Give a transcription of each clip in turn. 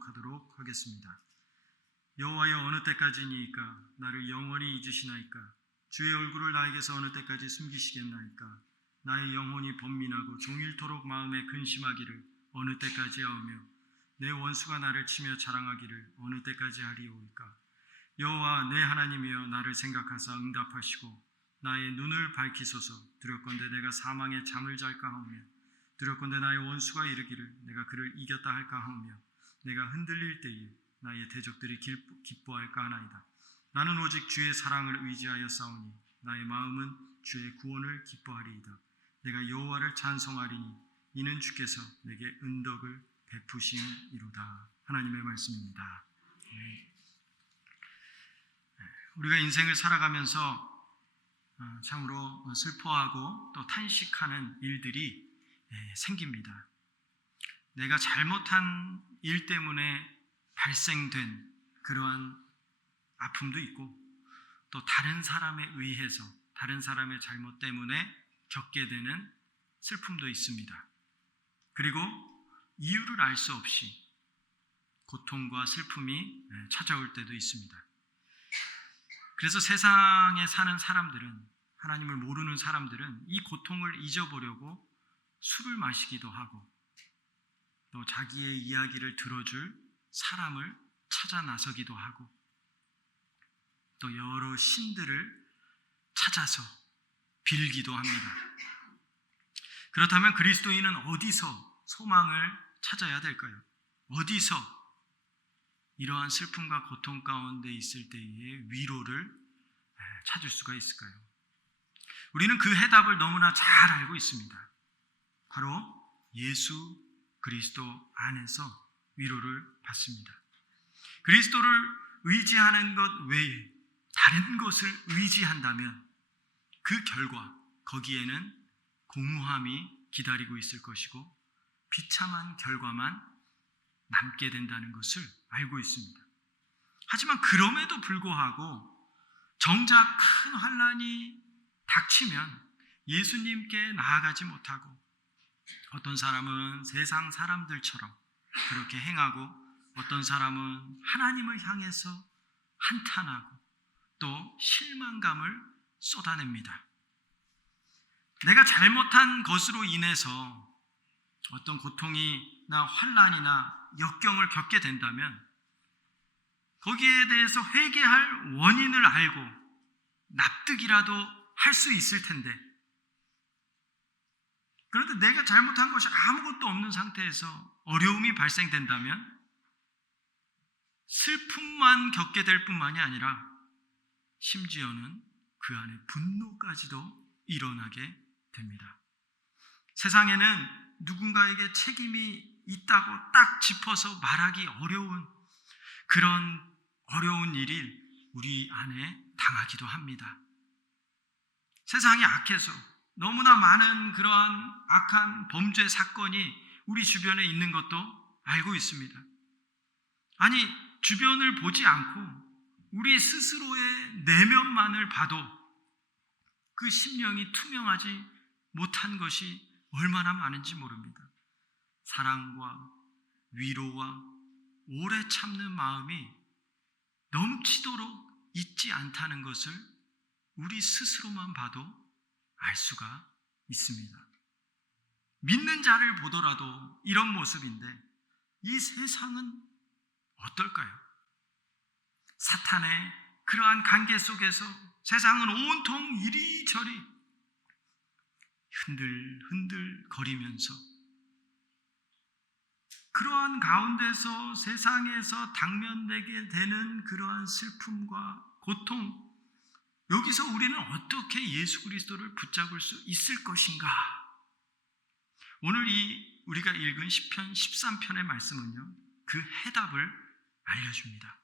교독하도록 하겠습니다. 여호와여, 어느 때까지니이까 나를 영원히 잊으시나이까? 주의 얼굴을 나에게서 어느 때까지 숨기시겠나이까? 나의 영혼이 번민하고 종일토록 마음에 근심하기를 어느 때까지 하오며 내 원수가 나를 치며 자랑하기를 어느 때까지 하리오이까? 여호와 내 하나님이여, 나를 생각하사 응답하시고 나의 눈을 밝히소서. 두렵건대 내가 사망에 잠을 잘까 하오며 두렵건대 나의 원수가 이르기를 내가 그를 이겼다 할까 하오며 내가 흔들릴 때에 나의 대적들이 기뻐할까 하나이다. 나는 오직 주의 사랑을 의지하여 싸우니 나의 마음은 주의 구원을 기뻐하리이다. 내가 여호와를 찬송하리니 이는 주께서 내게 은덕을 베푸심이로다. 하나님의 말씀입니다. 우리가 인생을 살아가면서 참으로 슬퍼하고 또 탄식하는 일들이 생깁니다. 내가 잘못한 일 때문에 발생된 그러한 아픔도 있고 또 다른 사람에 의해서 다른 사람의 잘못 때문에 겪게 되는 슬픔도 있습니다. 그리고 이유를 알 수 없이 고통과 슬픔이 찾아올 때도 있습니다. 그래서 세상에 사는 사람들은, 하나님을 모르는 사람들은 이 고통을 잊어보려고 술을 마시기도 하고 또 자기의 이야기를 들어줄 사람을 찾아 나서기도 하고 또 여러 신들을 찾아서 빌기도 합니다. 그렇다면 그리스도인은 어디서 소망을 찾아야 될까요? 어디서 이러한 슬픔과 고통 가운데 있을 때의 위로를 찾을 수가 있을까요? 우리는 그 해답을 너무나 잘 알고 있습니다. 바로 예수 그리스도 안에서 위로를 받습니다. 그리스도를 의지하는 것 외에 다른 것을 의지한다면 그 결과 거기에는 공허함이 기다리고 있을 것이고 비참한 결과만 남게 된다는 것을 알고 있습니다. 하지만 그럼에도 불구하고 정작 큰 환난이 닥치면 예수님께 나아가지 못하고 어떤 사람은 세상 사람들처럼 그렇게 행하고 어떤 사람은 하나님을 향해서 한탄하고 또 실망감을 쏟아냅니다. 내가 잘못한 것으로 인해서 어떤 고통이나 환난이나 역경을 겪게 된다면 거기에 대해서 회개할 원인을 알고 납득이라도 할 수 있을 텐데, 그런데 내가 잘못한 것이 아무것도 없는 상태에서 어려움이 발생된다면 슬픔만 겪게 될 뿐만이 아니라 심지어는 그 안에 분노까지도 일어나게 됩니다. 세상에는 누군가에게 책임이 있다고 딱 짚어서 말하기 어려운 그런 어려운 일이 우리 안에 당하기도 합니다. 세상이 악해서 너무나 많은 그러한 악한 범죄 사건이 우리 주변에 있는 것도 알고 있습니다. 아니, 주변을 보지 않고 우리 스스로의 내면만을 봐도 그 심령이 투명하지 못한 것이 얼마나 많은지 모릅니다. 사랑과 위로와 오래 참는 마음이 넘치도록 있지 않다는 것을 우리 스스로만 봐도 알 수가 있습니다. 믿는 자를 보더라도 이런 모습인데 이 세상은 어떨까요? 사탄의 그러한 관계 속에서 세상은 온통 이리저리 흔들흔들 거리면서 그러한 가운데서 세상에서 당면되게 되는 그러한 슬픔과 고통, 여기서 우리는 어떻게 예수 그리스도를 붙잡을 수 있을 것인가? 오늘 우리가 읽은 시편 13편의 말씀은요, 그 해답을 알려줍니다.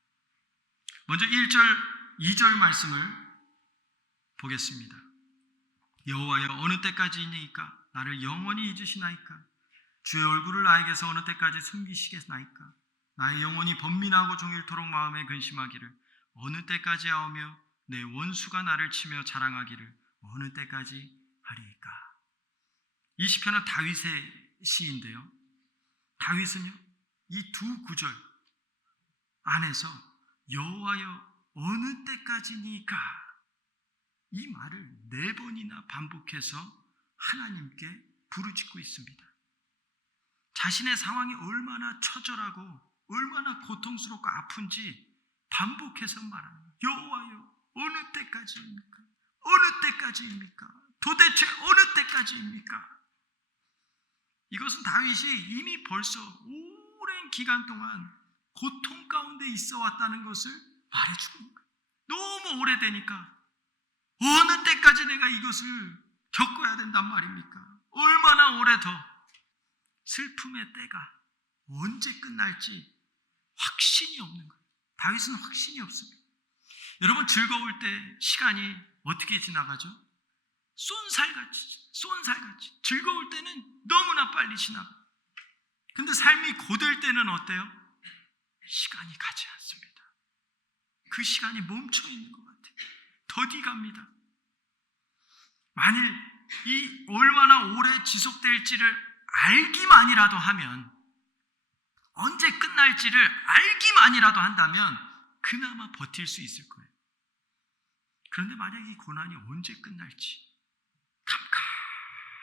먼저 1절, 2절 말씀을 보겠습니다. 여호와여, 어느 때까지이니까 나를 영원히 잊으시나이까? 주의 얼굴을 나에게서 어느 때까지 숨기시겠나이까? 나의 영혼이 번민하고 종일토록 마음에 근심하기를 어느 때까지 하오며 내 원수가 나를 치며 자랑하기를 어느 때까지 하리이까? 이 시편은 다윗의 시인데요, 다윗은요 이 두 구절, 안에서 여호와여 어느 때까지니까 이 말을 4번이나 반복해서 하나님께 부르짖고 있습니다. 자신의 상황이 얼마나 처절하고 얼마나 고통스럽고 아픈지 반복해서 말합니다. 여호와여 어느 때까지입니까? 어느 때까지입니까? 도대체 어느 때까지입니까? 이것은 다윗이 이미 벌써 오랜 기간 동안 고통 가운데 있어 왔다는 것을 말해주고 있는 거예요. 너무 오래되니까 어느 때까지 내가 이것을 겪어야 된단 말입니까? 얼마나 오래 더 슬픔의 때가 언제 끝날지 확신이 없는 거예요. 다윗은 확신이 없습니다. 여러분, 즐거울 때 시간이 어떻게 지나가죠? 쏜살같이. 즐거울 때는 너무나 빨리 지나가. 근데 삶이 고될 때는 어때요? 시간이 가지 않습니다. 그 시간이 멈춰 있는 것 같아요. 더디 갑니다. 만일 이 얼마나 오래 지속될지를 알기만이라도 하면, 언제 끝날지를 알기만이라도 한다면 그나마 버틸 수 있을 거예요. 그런데 만약 이 고난이 언제 끝날지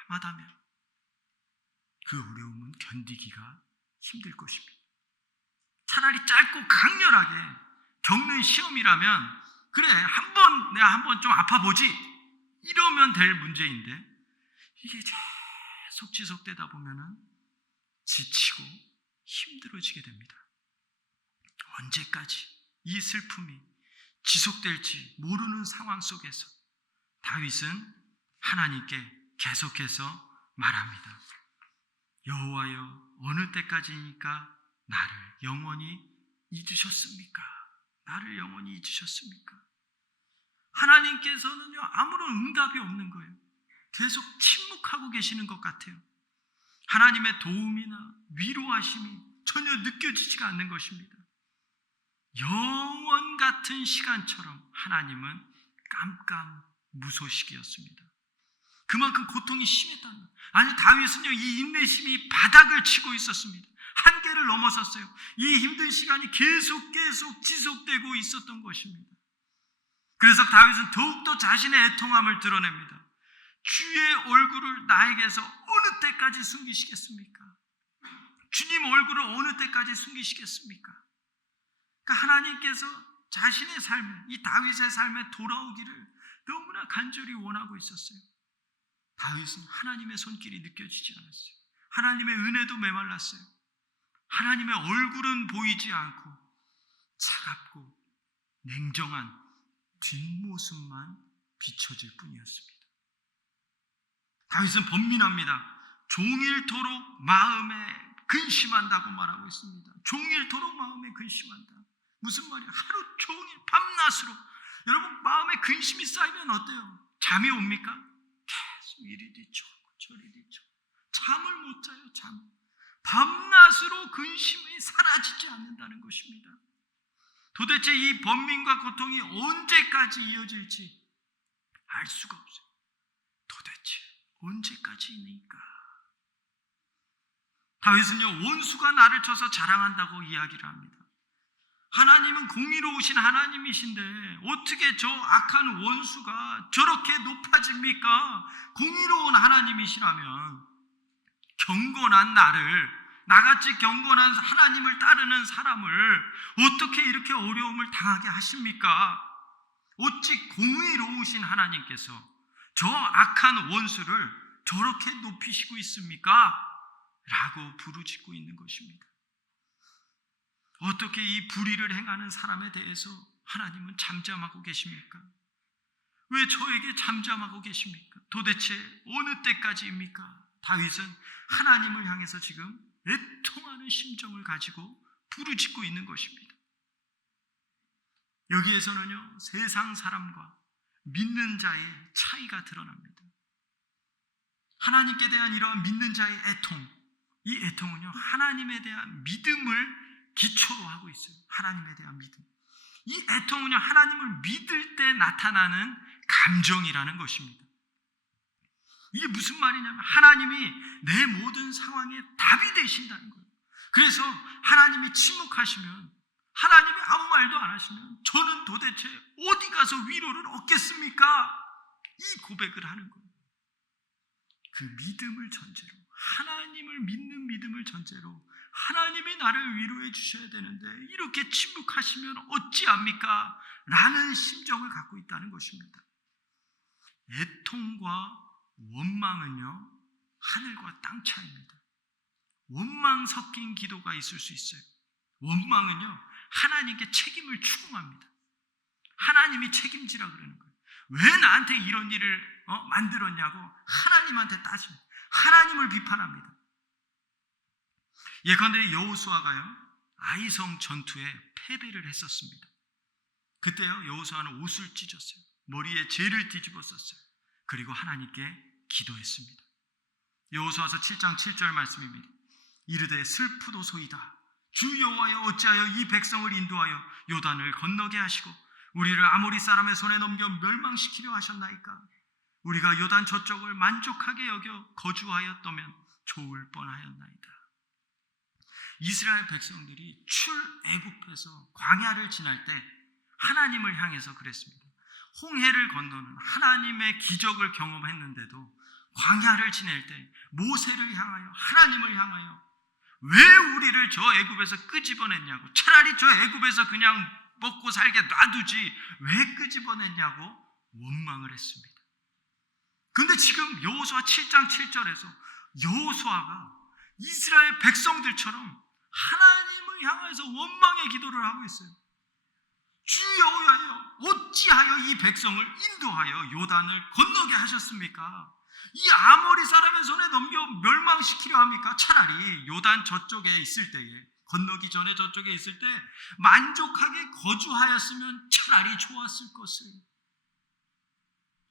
캄캄하다면 그 어려움은 견디기가 힘들 것입니다. 차라리 짧고 강렬하게 겪는 시험이라면 그래 내가 한번 좀 아파보지 이러면 될 문제인데, 이게 계속 지속되다 보면은 지치고 힘들어지게 됩니다. 언제까지 이 슬픔이 지속될지 모르는 상황 속에서 다윗은 하나님께 계속해서 말합니다. 여호와여 어느 때까지니까 나를 영원히 잊으셨습니까? 나를 영원히 잊으셨습니까? 하나님께서는요 아무런 응답이 없는 거예요. 계속 침묵하고 계시는 것 같아요. 하나님의 도움이나 위로하심이 전혀 느껴지지가 않는 것입니다. 영원 같은 시간처럼 하나님은 깜깜무소식이었습니다. 그만큼 고통이 심했다는 거예요. 아니, 다윗은요 이 인내심이 바닥을 치고 있었습니다. 한계를 넘어섰어요. 이 힘든 시간이 계속 지속되고 있었던 것입니다. 그래서 다윗은 더욱더 자신의 애통함을 드러냅니다. 주의 얼굴을 나에게서 어느 때까지 숨기시겠습니까? 주님 얼굴을 어느 때까지 숨기시겠습니까? 그러니까 하나님께서 자신의 삶에, 이 다윗의 삶에 돌아오기를 너무나 간절히 원하고 있었어요. 다윗은 하나님의 손길이 느껴지지 않았어요. 하나님의 은혜도 메말랐어요. 하나님의 얼굴은 보이지 않고 차갑고 냉정한 뒷모습만 비춰질 뿐이었습니다. 다윗은 번민합니다. 종일토록 마음에 근심한다고 말하고 있습니다. 종일토록 마음에 근심한다. 무슨 말이야? 하루 종일 밤낮으로. 여러분, 마음에 근심이 쌓이면 어때요? 잠이 옵니까? 계속 이리 뒤척고 저리 뒤척고 잠을 못 자요. 밤낮으로 근심이 사라지지 않는다는 것입니다. 도대체 이 번민과 고통이 언제까지 이어질지 알 수가 없어요. 도대체 언제까지입니까? 다윗은요 원수가 나를 쳐서 자랑한다고 이야기를 합니다. 하나님은 공의로우신 하나님이신데 어떻게 저 악한 원수가 저렇게 높아집니까? 공의로운 하나님이시라면 경건한 나같이 경건한 하나님을 따르는 사람을 어떻게 이렇게 어려움을 당하게 하십니까? 어찌 공의로우신 하나님께서 저 악한 원수를 저렇게 높이시고 있습니까? 라고 부르짖고 있는 것입니다. 어떻게 이 불의를 행하는 사람에 대해서 하나님은 잠잠하고 계십니까? 왜 저에게 잠잠하고 계십니까? 도대체 어느 때까지입니까? 다윗은 하나님을 향해서 지금 애통하는 심정을 가지고 부르짖고 있는 것입니다. 여기에서는요 세상 사람과 믿는 자의 차이가 드러납니다. 하나님께 대한 이러한 믿는 자의 애통, 이 애통은요 하나님에 대한 믿음을 기초로 하고 있어요. 하나님에 대한 믿음. 이 애통은요 하나님을 믿을 때 나타나는 감정이라는 것입니다. 이게 무슨 말이냐면 하나님이 내 모든 상황에 답이 되신다는 거예요. 그래서 하나님이 침묵하시면 하나님이 아무 말도 안 하시면 저는 도대체 어디 가서 위로를 얻겠습니까? 이 고백을 하는 거예요. 그 믿음을 전제로, 하나님을 믿는 믿음을 전제로 하나님이 나를 위로해 주셔야 되는데 이렇게 침묵하시면 어찌합니까? 라는 심정을 갖고 있다는 것입니다. 애통과 원망은요, 하늘과 땅 차이입니다. 원망 섞인 기도가 있을 수 있어요. 원망은요, 하나님께 책임을 추궁합니다. 하나님이 책임지라 그러는 거예요. 왜 나한테 이런 일을 만들었냐고 하나님한테 따집니다. 하나님을 비판합니다. 예컨대 여호수아가요, 아이성 전투에 패배를 했었습니다. 그때요, 여호수아는 옷을 찢었어요. 머리에 재를 뒤집어 썼어요. 그리고 하나님께 기도했습니다. 여호수아서 7장 7절 말씀입니다. 이르되 슬프도소이다. 주 여호와여, 어찌하여 이 백성을 인도하여 요단을 건너게 하시고 우리를 아모리 사람의 손에 넘겨 멸망시키려 하셨나이까? 우리가 요단 저쪽을 만족하게 여겨 거주하였다면 좋을 뻔하였나이다. 이스라엘 백성들이 출애굽해서 광야를 지날 때 하나님을 향해서 그랬습니다. 홍해를 건너는 하나님의 기적을 경험했는데도 광야를 지낼 때 모세를 향하여, 하나님을 향하여 왜 우리를 저 애굽에서 끄집어냈냐고, 차라리 저 애굽에서 그냥 먹고 살게 놔두지 왜 끄집어냈냐고 원망을 했습니다. 그런데 지금 여호수아 7장 7절에서 여호수아가 이스라엘 백성들처럼 하나님을 향해서 원망의 기도를 하고 있어요. 주 여호와여, 어찌하여 이 백성을 인도하여 요단을 건너게 하셨습니까? 이 아모리 사람의 손에 넘겨 멸망시키려 합니까? 차라리 요단 저쪽에 있을 때에, 건너기 전에 저쪽에 있을 때 만족하게 거주하였으면 차라리 좋았을 것을.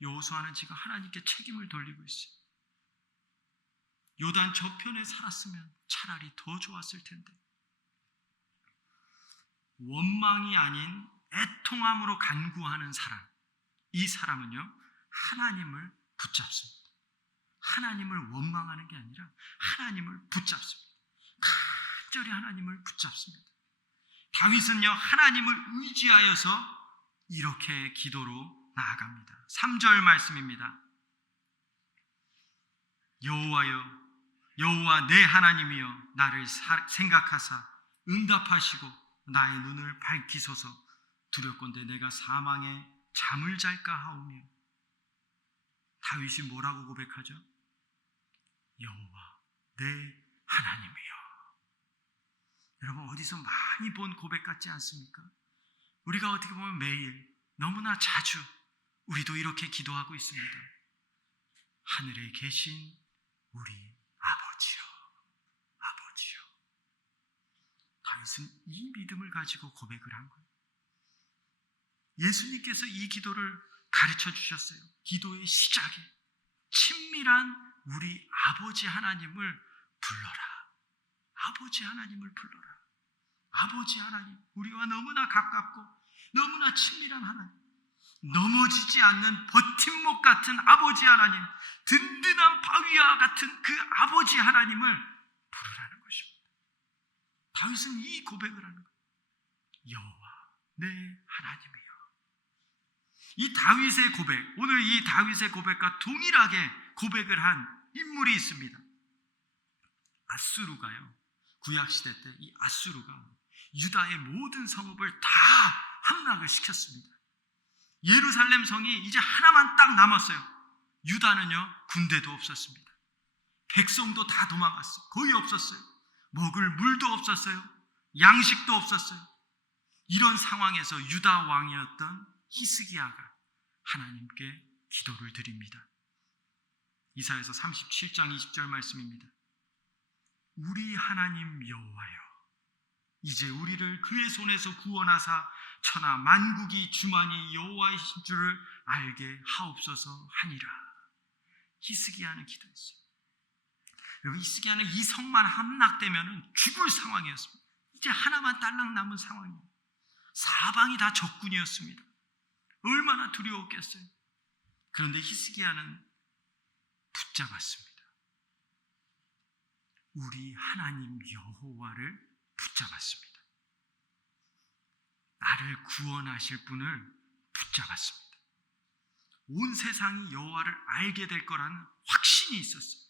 여호수아는 지금 하나님께 책임을 돌리고 있어요. 요단 저편에 살았으면 차라리 더 좋았을 텐데. 원망이 아닌 애통함으로 간구하는 사람, 이 사람은요, 하나님을 붙잡습니다. 하나님을 원망하는 게 아니라 하나님을 붙잡습니다. 간절히 하나님을 붙잡습니다. 다윗은요, 하나님을 의지하여서 이렇게 기도로 나아갑니다. 3절 말씀입니다. 여호와여, 여호와 내 하나님이여, 나를 생각하사 응답하시고 나의 눈을 밝히소서. 두렵건대 내가 사망에 잠을 잘까 하오며. 다윗이 뭐라고 고백하죠? 여호와 내 하나님이여. 여러분, 어디서 많이 본 고백 같지 않습니까? 우리가 어떻게 보면 매일, 너무나 자주 우리도 이렇게 기도하고 있습니다. 하늘에 계신 우리 아버지여, 아버지여. 다윗은 이 믿음을 가지고 고백을 한 거예요. 예수님께서 이 기도를 가르쳐 주셨어요. 기도의 시작에 친밀한 우리 아버지 하나님을 불러라. 아버지 하나님을 불러라. 아버지 하나님, 우리와 너무나 가깝고 너무나 친밀한 하나님, 넘어지지 않는 버팀목 같은 아버지 하나님, 든든한 바위와 같은 그 아버지 하나님을 부르라는 것입니다. 다윗은 이 고백을 하는 거예요. 여호와 내 하나님이여. 이 다윗의 고백, 오늘 이 다윗의 고백과 동일하게 고백을 한 인물이 있습니다. 아수르가요, 구약시대 때 이 아수르가 유다의 모든 성읍을 다 함락을 시켰습니다. 예루살렘 성이 이제 하나만 딱 남았어요. 유다는요, 군대도 없었습니다. 백성도 다 도망갔어요. 거의 없었어요. 먹을 물도 없었어요. 양식도 없었어요. 이런 상황에서 유다 왕이었던 히스기야가 하나님께 기도를 드립니다. 이사야서 37장 20절 말씀입니다. 우리 하나님 여호와여, 이제 우리를 그의 손에서 구원하사 천하 만국이 주만이 여호와이신 줄을 알게 하옵소서 하니라. 히스기야는 기도했어요. 여러분, 히스기야는 이 성만 함락되면 죽을 상황이었습니다. 이제 하나만 딸랑 남은 상황이에요. 사방이 다 적군이었습니다. 얼마나 두려웠겠어요. 그런데 히스기야는 붙잡았습니다. 우리 하나님 여호와를 붙잡았습니다. 나를 구원하실 분을 붙잡았습니다. 온 세상이 여호와를 알게 될 거라는 확신이 있었어요.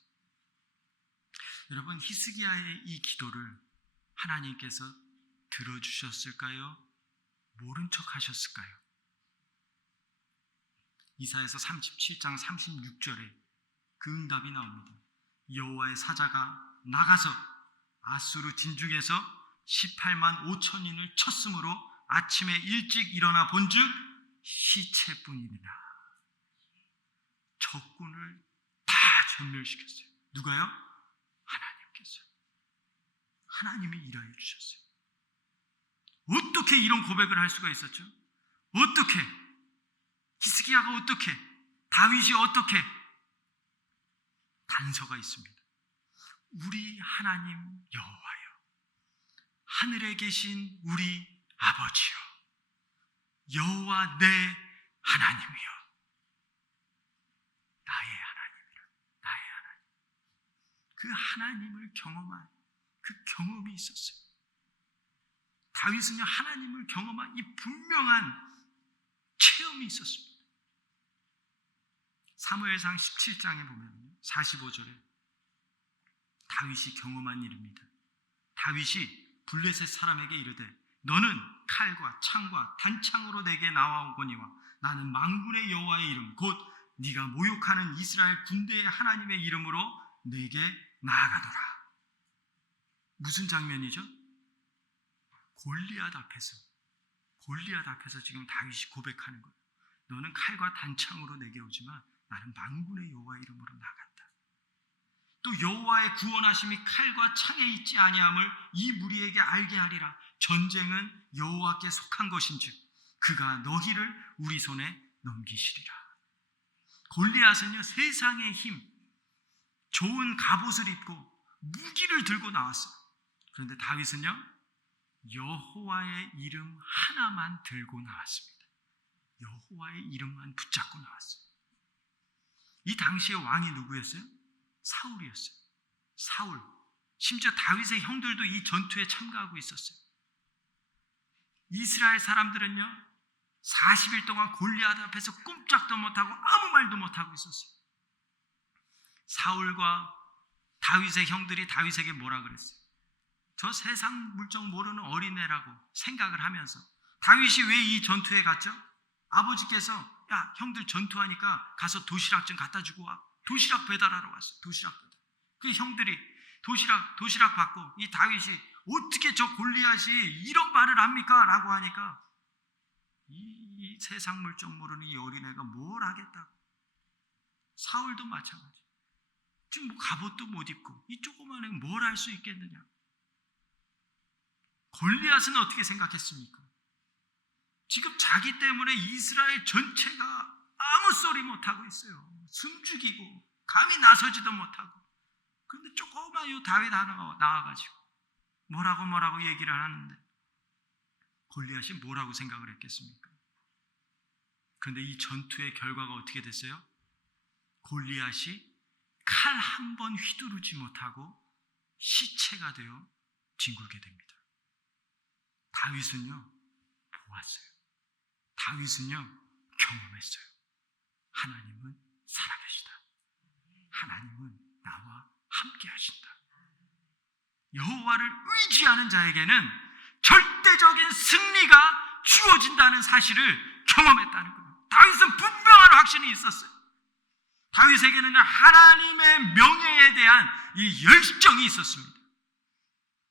여러분, 히스기야의 이 기도를 하나님께서 들어주셨을까요? 모른 척 하셨을까요? 이사야서 37장 36절에 그 응답이 나옵니다. 여호와의 사자가 나가서 아수르 진중에서 18만 5천인을 쳤으므로 아침에 일찍 일어나 본즉 시체뿐이니라. 적군을 다 전멸시켰어요. 누가요? 하나님께서. 하나님이 일하여 주셨어요. 어떻게 이런 고백을 할 수가 있었죠? 어떻게? 히스기야가 어떻게? 다윗이 어떻게? 단서가 있습니다. 우리 하나님 여호와여, 하늘에 계신 우리 아버지여, 여호와 내 하나님이여, 나의 하나님이라. 나의 하나님. 그 하나님을 경험한 그 경험이 있었어요. 다윗은요, 하나님을 경험한 이 분명한 체험이 있었습니다. 사무엘상 17장에 보면 45절에 다윗이 경험한 일입니다. 다윗이 블레셋 사람에게 이르되 너는 칼과 창과 단창으로 내게 나와오거니와 나는 만군의 여호와의 이름 곧 네가 모욕하는 이스라엘 군대의 하나님의 이름으로 내게 나아가더라. 무슨 장면이죠? 골리앗 앞에서 지금 다윗이 고백하는 거예요. 너는 칼과 단창으로 내게 오지만 나는 만군의 여호와의 이름으로 나간다. 또 여호와의 구원하심이 칼과 창에 있지 아니함을 이 무리에게 알게 하리라. 전쟁은 여호와께 속한 것인즉 그가 너희를 우리 손에 넘기시리라. 골리앗은요, 세상의 힘, 좋은 갑옷을 입고 무기를 들고 나왔어요. 그런데 다윗은요, 여호와의 이름 하나만 들고 나왔습니다. 여호와의 이름만 붙잡고 나왔어요. 이 당시의 왕이 누구였어요? 사울이었어요. 사울. 심지어 다윗의 형들도 이 전투에 참가하고 있었어요. 이스라엘 사람들은요, 40일 동안 골리앗 앞에서 꼼짝도 못하고 아무 말도 못하고 있었어요. 사울과 다윗의 형들이 다윗에게 뭐라 그랬어요? 저 세상 물정 모르는 어린애라고 생각을 하면서 다윗이 왜 이 전투에 갔죠? 아버지께서 야, 형들 전투하니까 가서 도시락 좀 갖다 주고 와. 도시락 배달하러 왔어요. 도시락 배달. 그 형들이 도시락 받고 이 다윗이 어떻게 저 골리앗이 이런 말을 합니까? 라고 하니까 이 세상 물정 모르는 이 어린애가 뭘 하겠다고. 사울도 마찬가지. 지금 뭐 갑옷도 못 입고 이 조그만 애가 뭘 할 수 있겠느냐. 골리앗은 어떻게 생각했습니까? 지금 자기 때문에 이스라엘 전체가 아무 소리 못하고 있어요. 숨죽이고 감히 나서지도 못하고. 그런데 조그만 이 다윗 하나가 나와가지고 뭐라고 얘기를 하는데 골리앗이 뭐라고 생각을 했겠습니까? 그런데 이 전투의 결과가 어떻게 됐어요? 골리앗이 칼 한 번 휘두르지 못하고 시체가 되어 뒹굴게 됩니다. 다윗은요, 보았어요. 다윗은요, 경험했어요. 하나님은 살아계시다. 하나님은 나와 함께 하신다. 여호와를 의지하는 자에게는 절대적인 승리가 주어진다는 사실을 경험했다는 거예요. 다윗은 분명한 확신이 있었어요. 다윗에게는 하나님의 명예에 대한 이 열정이 있었습니다.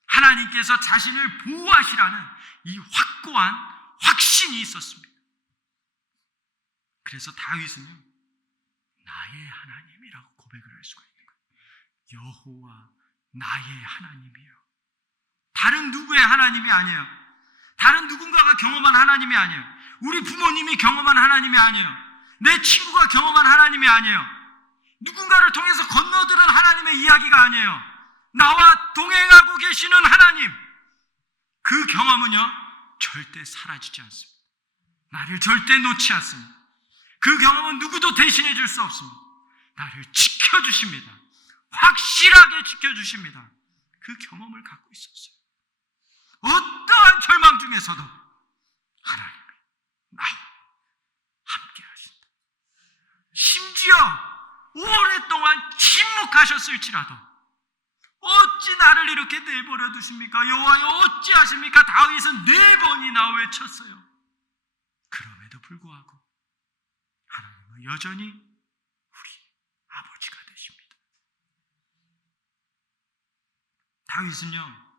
하나님께서 자신을 보호하시라는 이 확고한 확신이 있었습니다. 그래서 다윗은요, 나의 하나님이라고 고백을 할 수가 있는 거예요. 여호와 나의 하나님이요. 다른 누구의 하나님이 아니에요. 다른 누군가가 경험한 하나님이 아니에요. 우리 부모님이 경험한 하나님이 아니에요. 내 친구가 경험한 하나님이 아니에요. 누군가를 통해서 건너들은 하나님의 이야기가 아니에요. 나와 동행하고 계시는 하나님, 그 경험은요, 절대 사라지지 않습니다. 나를 절대 놓지 않습니다. 그 경험은 누구도 대신해 줄 수 없습니다. 나를 지켜주십니다. 확실하게 지켜주십니다. 그 경험을 갖고 있었어요. 어떠한 절망 중에서도 기억하셨을지라도 어찌 나를 이렇게 내버려 두십니까? 여호와여 어찌하십니까? 다윗은 4번이나 외쳤어요. 그럼에도 불구하고 하나님은 여전히 우리 아버지가 되십니다. 다윗은요,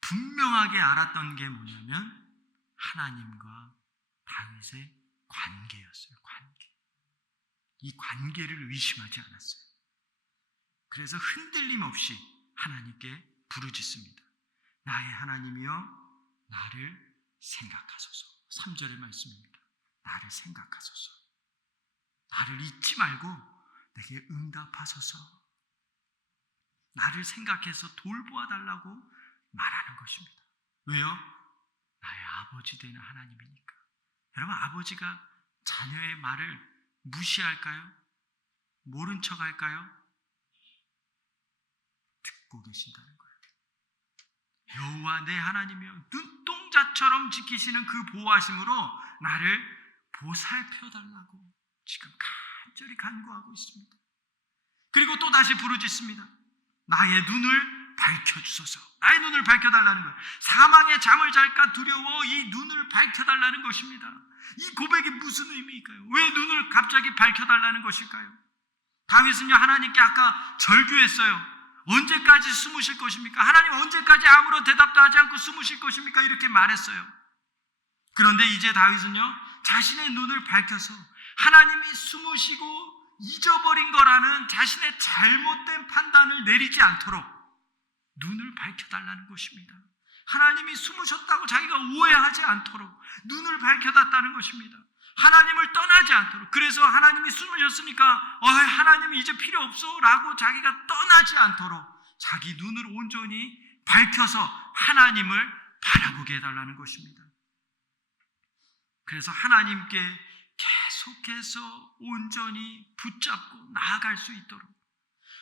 분명하게 알았던 게 뭐냐면 하나님과 다윗의 관계였어요. 관계. 이 관계를 의심하지 않았어요. 그래서 흔들림 없이 하나님께 부르짖습니다. 나의 하나님이여 나를 생각하소서. 3절의 말씀입니다. 나를 생각하소서. 나를 잊지 말고 내게 응답하소서. 나를 생각해서 돌보아 달라고 말하는 것입니다. 왜요? 나의 아버지 되는 하나님이니까. 여러분, 아버지가 자녀의 말을 무시할까요? 모른 척 할까요? 듣고 계신다는 거예요. 여호와 내 하나님이여 눈동자처럼 지키시는 그 보호하심으로 나를 보살펴 달라고 지금 간절히 간구하고 있습니다. 그리고 또 다시 부르짖습니다. 나의 눈을 밝혀주소서. 나의 눈을 밝혀달라는 거예요. 사망의 잠을 잘까 두려워 이 눈을 밝혀달라는 것입니다. 이 고백이 무슨 의미일까요? 왜 눈을 갑자기 밝혀달라는 것일까요? 다윗은요, 하나님께 아까 절규했어요. 언제까지 숨으실 것입니까? 하나님 언제까지 아무런 대답도 하지 않고 숨으실 것입니까? 이렇게 말했어요. 그런데 이제 다윗은요, 자신의 눈을 밝혀서 하나님이 숨으시고 잊어버린 거라는 자신의 잘못된 판단을 내리지 않도록 눈을 밝혀달라는 것입니다. 하나님이 숨으셨다고 자기가 오해하지 않도록 눈을 밝혀달라는 것입니다. 하나님을 떠나지 않도록. 그래서 하나님이 숨으셨으니까 하나님이 이제 필요 없어 라고 자기가 떠나지 않도록 자기 눈을 온전히 밝혀서 하나님을 바라보게 해달라는 것입니다. 그래서 하나님께 계속해서 온전히 붙잡고 나아갈 수 있도록,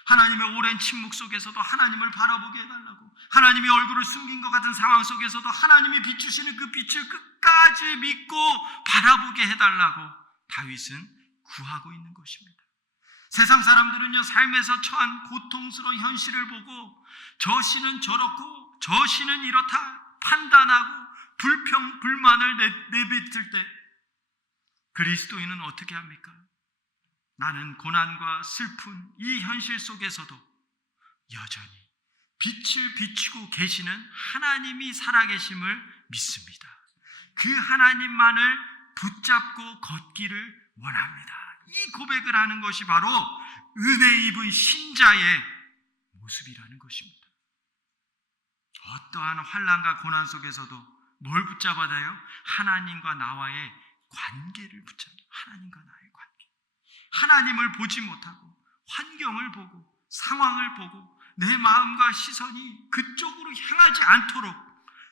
하나님의 오랜 침묵 속에서도 하나님을 바라보게 해달라고, 하나님의 얼굴을 숨긴 것 같은 상황 속에서도 하나님이 비추시는 그 빛을 끝까지 믿고 바라보게 해달라고 다윗은 구하고 있는 것입니다. 세상 사람들은요, 삶에서 처한 고통스러운 현실을 보고 저 신은 저렇고 저 신은 이렇다 판단하고 불만을 내뱉을 때 그리스도인은 어떻게 합니까? 나는 고난과 슬픈 이 현실 속에서도 여전히 빛을 비추고 계시는 하나님이 살아계심을 믿습니다. 그 하나님만을 붙잡고 걷기를 원합니다. 이 고백을 하는 것이 바로 은혜 입은 신자의 모습이라는 것입니다. 어떠한 환난과 고난 속에서도 뭘 붙잡아야 돼요? 하나님과 나와의 관계를 붙잡니다. 하나님과 나의 관계. 하나님을 보지 못하고 환경을 보고 상황을 보고 내 마음과 시선이 그쪽으로 향하지 않도록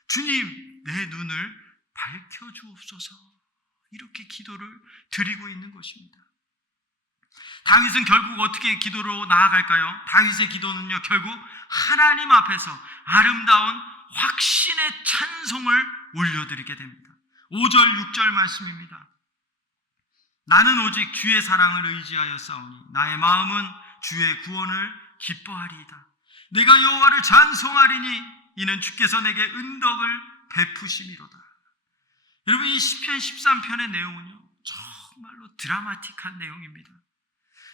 주님 내 눈을 밝혀주옵소서, 이렇게 기도를 드리고 있는 것입니다. 다윗은 결국 어떻게 기도로 나아갈까요? 다윗의 기도는요, 결국 하나님 앞에서 아름다운 확신의 찬송을 올려드리게 됩니다. 5절 6절 말씀입니다. 나는 오직 주의 사랑을 의지하여 싸우니 나의 마음은 주의 구원을 기뻐하리이다. 내가 여호와를 찬송하리니 이는 주께서 내게 은덕을 베푸심이로다. 여러분, 이 시편 13편의 내용은요, 정말로 드라마틱한 내용입니다.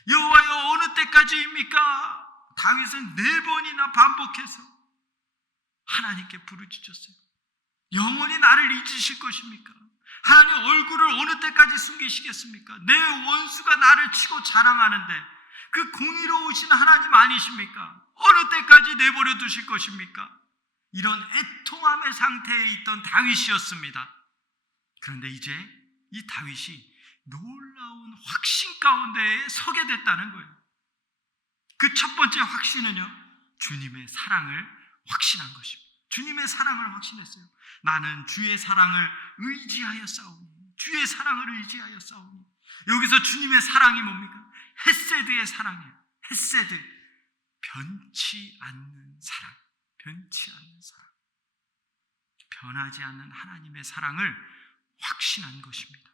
여호와여 어느 때까지입니까? 다윗은 4번이나 반복해서 하나님께 부르짖었어요. 영원히 나를 잊으실 것입니까? 하나님 얼굴을 어느 때까지 숨기시겠습니까? 내 원수가 나를 치고 자랑하는데 그 공의로우신 하나님 아니십니까? 어느 때까지 내버려 두실 것입니까? 이런 애통함의 상태에 있던 다윗이었습니다. 그런데 이제 이 다윗이 놀라운 확신 가운데에 서게 됐다는 거예요. 그 첫 번째 확신은요, 주님의 사랑을 확신한 것입니다. 주님의 사랑을 확신했어요. 나는 주의 사랑을 의지하여 싸우니, 주의 사랑을 의지하여 싸우니. 여기서 주님의 사랑이 뭡니까? 헤세드의 사랑이에요. 헤세드, 변치 않는 사랑, 변치 않는 사랑, 변하지 않는 하나님의 사랑을 확신한 것입니다.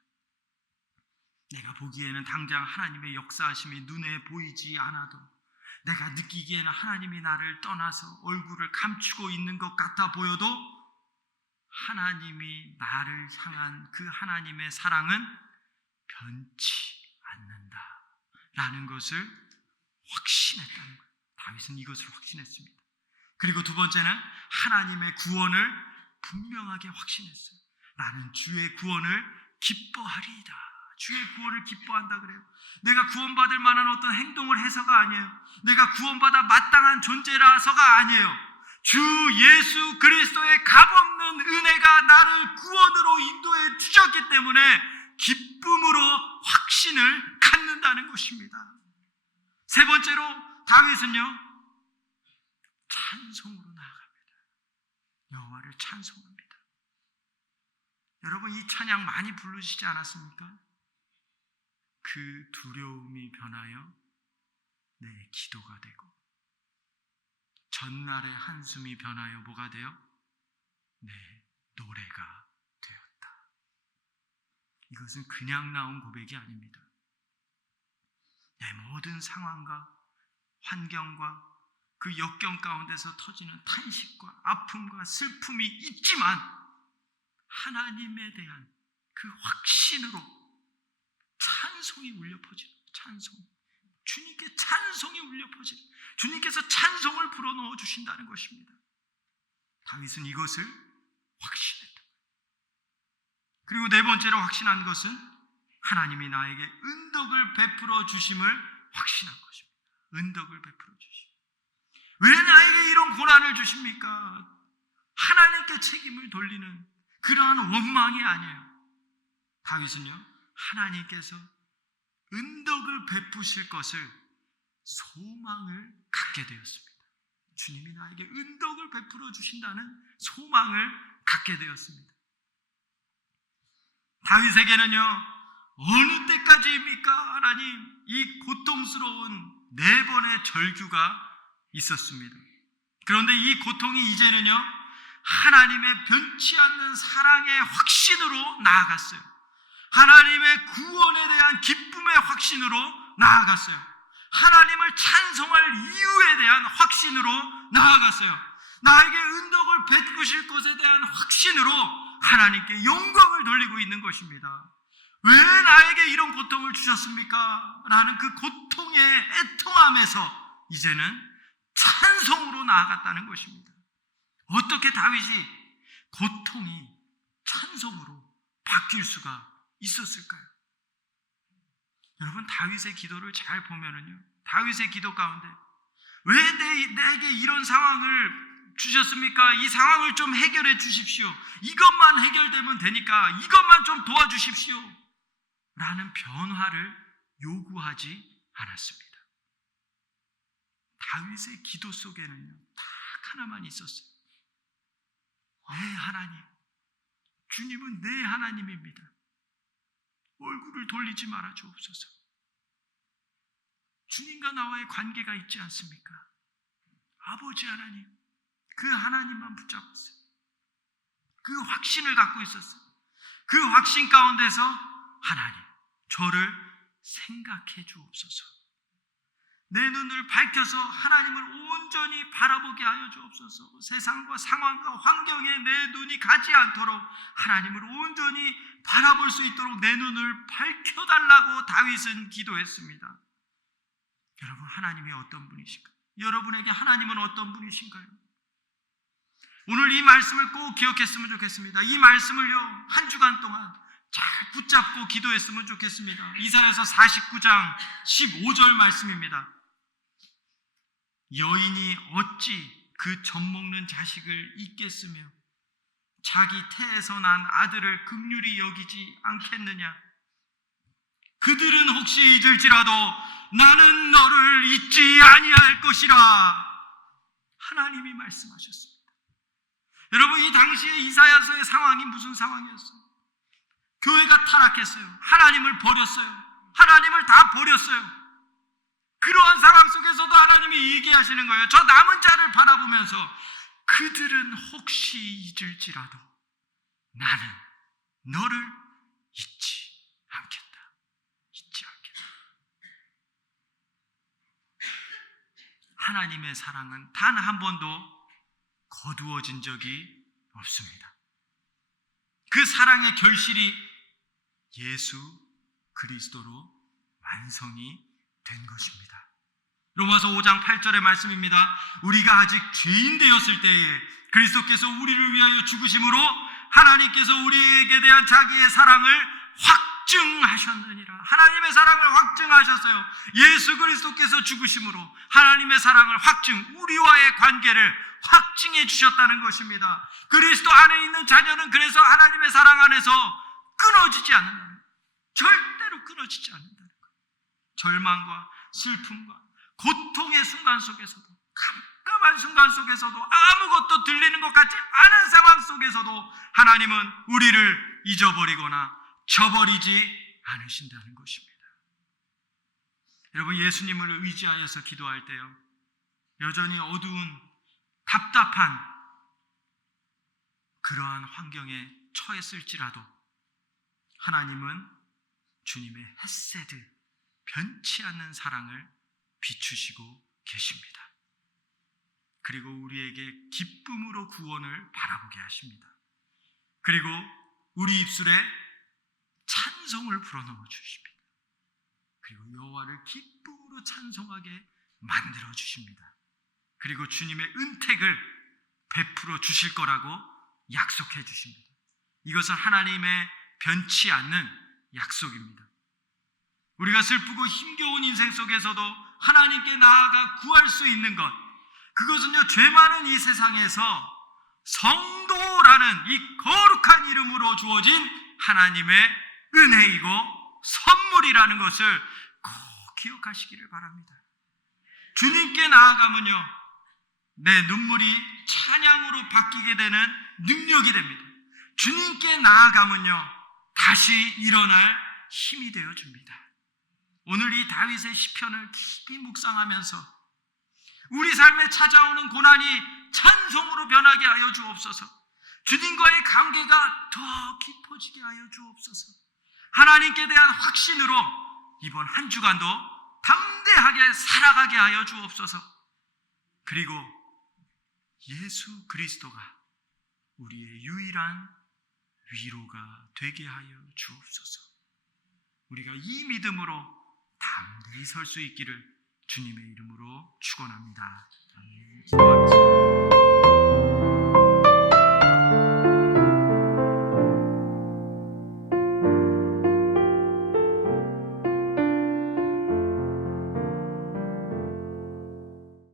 내가 보기에는 당장 하나님의 역사하심이 눈에 보이지 않아도 내가 느끼기에는 하나님이 나를 떠나서 얼굴을 감추고 있는 것 같아 보여도 하나님이 나를 향한 그 하나님의 사랑은 변치 않는다 라는 것을 확신했다는 거예요. 다윗은 이것을 확신했습니다. 그리고 두 번째는 하나님의 구원을 분명하게 확신했어요. 나는 주의 구원을 기뻐하리이다. 주의 구원을 기뻐한다 그래요. 내가 구원받을 만한 어떤 행동을 해서가 아니에요. 내가 구원받아 마땅한 존재라서가 아니에요. 주 예수 그리스도의 값없는 은혜가 나를 구원으로 인도해 주셨기 때문에 기쁨으로 확신을 갖는다는 것입니다. 세 번째로 다윗은요, 찬송으로 나아갑니다. 여호와를 찬송합니다. 여러분, 이 찬양 많이 부르시지 않았습니까? 그 두려움이 변하여 내 기도가 되고, 전날의 한숨이 변하여 뭐가 되어 내 노래가 되었다. 이것은 그냥 나온 고백이 아닙니다. 내 모든 상황과 환경과 그 역경 가운데서 터지는 탄식과 아픔과 슬픔이 있지만 하나님에 대한 그 확신으로 찬송이 울려 퍼지는, 찬송, 주님께 찬송이 울려 퍼지는, 주님께서 찬송을 불어넣어 주신다는 것입니다. 다윗은 이것을 확신했다. 그리고 네 번째로 확신한 것은 하나님이 나에게 은덕을 베풀어 주심을 확신한 것입니다. 은덕을 베풀어 주심. 왜 나에게 이런 고난을 주십니까? 하나님께 책임을 돌리는 그러한 원망이 아니에요. 다윗은요, 하나님께서 은덕을 베푸실 것을 소망을 갖게 되었습니다. 주님이 나에게 은덕을 베풀어 주신다는 소망을 갖게 되었습니다. 다윗에게는요, 어느 때까지입니까? 하나님, 이 고통스러운 4번의 절규가 있었습니다. 그런데 이 고통이 이제는요, 하나님의 변치 않는 사랑의 확신으로 나아갔어요. 하나님의 구원에 대한 기쁨의 확신으로 나아갔어요. 하나님을 찬송할 이유에 대한 확신으로 나아갔어요. 나에게 은덕을 베푸실 것에 대한 확신으로 하나님께 영광을 돌리고 있는 것입니다. 왜 나에게 이런 고통을 주셨습니까? 라는 그 고통의 애통함에서 이제는 찬송으로 나아갔다는 것입니다. 어떻게 다윗이 고통이 찬송으로 바뀔 수가 있었을까요? 여러분, 다윗의 기도를 잘 보면은요, 다윗의 기도 가운데 왜 내게 이런 상황을 주셨습니까? 이 상황을 좀 해결해 주십시오. 이것만 해결되면 되니까 이것만 좀 도와주십시오. 라는 변화를 요구하지 않았습니다. 다윗의 기도 속에는요, 딱 하나만 있었어요. 내 하나님, 주님은 내 하나님입니다. 얼굴을 돌리지 말아 주옵소서. 주님과 나와의 관계가 있지 않습니까? 아버지 하나님, 그 하나님만 붙잡았어요. 그 확신을 갖고 있었어요. 그 확신 가운데서 하나님, 저를 생각해 주옵소서. 내 눈을 밝혀서 하나님을 온전히 바라보게 하여 주옵소서. 세상과 상황과 환경에 내 눈이 가지 않도록 하나님을 온전히 바라볼 수 있도록 내 눈을 밝혀달라고 다윗은 기도했습니다. 여러분, 하나님이 어떤 분이신가요? 여러분에게 하나님은 어떤 분이신가요? 오늘 이 말씀을 꼭 기억했으면 좋겠습니다. 이 말씀을요, 한 주간 동안 잘 붙잡고 기도했으면 좋겠습니다. 이사야서 49장 15절 말씀입니다. 여인이 어찌 그 젖먹는 자식을 잊겠으며 자기 태에서 난 아들을 긍휼히 여기지 않겠느냐? 그들은 혹시 잊을지라도 나는 너를 잊지 아니할 것이라. 하나님이 말씀하셨습니다. 여러분, 이 당시에 이사야서의 상황이 무슨 상황이었어요? 교회가 타락했어요. 하나님을 버렸어요. 하나님을 다 버렸어요. 그러한 상황 속에서도 하나님이 얘기하시는 거예요. 저 남은 자를 바라보면서 그들은 혹시 잊을지라도 나는 너를 잊지 않겠다. 잊지 않겠다. 하나님의 사랑은 단 한 번도 거두어진 적이 없습니다. 그 사랑의 결실이 예수 그리스도로 완성이 된 것입니다. 로마서 5장 8절의 말씀입니다. 우리가 아직 죄인 되었을 때에 그리스도께서 우리를 위하여 죽으심으로 하나님께서 우리에게 대한 자기의 사랑을 확증하셨느니라. 하나님의 사랑을 확증하셨어요. 예수 그리스도께서 죽으심으로 하나님의 사랑을 우리와의 관계를 확증해 주셨다는 것입니다. 그리스도 안에 있는 자녀는 그래서 하나님의 사랑 안에서 끊어지지 않는다는 거예요. 절대로 끊어지지 않는다는 거예요. 절망과 슬픔과 고통의 순간 속에서도, 깜깜한 순간 속에서도, 아무것도 들리는 것 같지 않은 상황 속에서도 하나님은 우리를 잊어버리거나 저버리지 않으신다는 것입니다. 여러분, 예수님을 의지하여서 기도할 때요, 여전히 어두운 답답한 그러한 환경에 처했을지라도 하나님은 주님의 헤세드, 변치 않는 사랑을 비추시고 계십니다. 그리고 우리에게 기쁨으로 구원을 바라보게 하십니다. 그리고 우리 입술에 찬송을 불어넣어 주십니다. 그리고 여호와를 기쁨으로 찬송하게 만들어 주십니다. 그리고 주님의 은택을 베풀어 주실 거라고 약속해 주십니다. 이것은 하나님의 변치 않는 약속입니다. 우리가 슬프고 힘겨운 인생 속에서도 하나님께 나아가 구할 수 있는 것, 그것은요, 죄 많은 이 세상에서 성도라는 이 거룩한 이름으로 주어진 하나님의 은혜이고 선물이라는 것을 꼭 기억하시기를 바랍니다. 주님께 나아가면요, 내 눈물이 찬양으로 바뀌게 되는 능력이 됩니다. 주님께 나아가면요, 다시 일어날 힘이 되어줍니다. 오늘 이 다윗의 시편을 깊이 묵상하면서 우리 삶에 찾아오는 고난이 찬송으로 변하게 하여 주옵소서. 주님과의 관계가 더 깊어지게 하여 주옵소서. 하나님께 대한 확신으로 이번 한 주간도 담대하게 살아가게 하여 주옵소서. 그리고 예수 그리스도가 우리의 유일한 위로가 되게 하여 주옵소서. 우리가 이 믿음으로 담대히 설 수 있기를 주님의 이름으로 축원합니다. 아멘. 기도하겠습니다.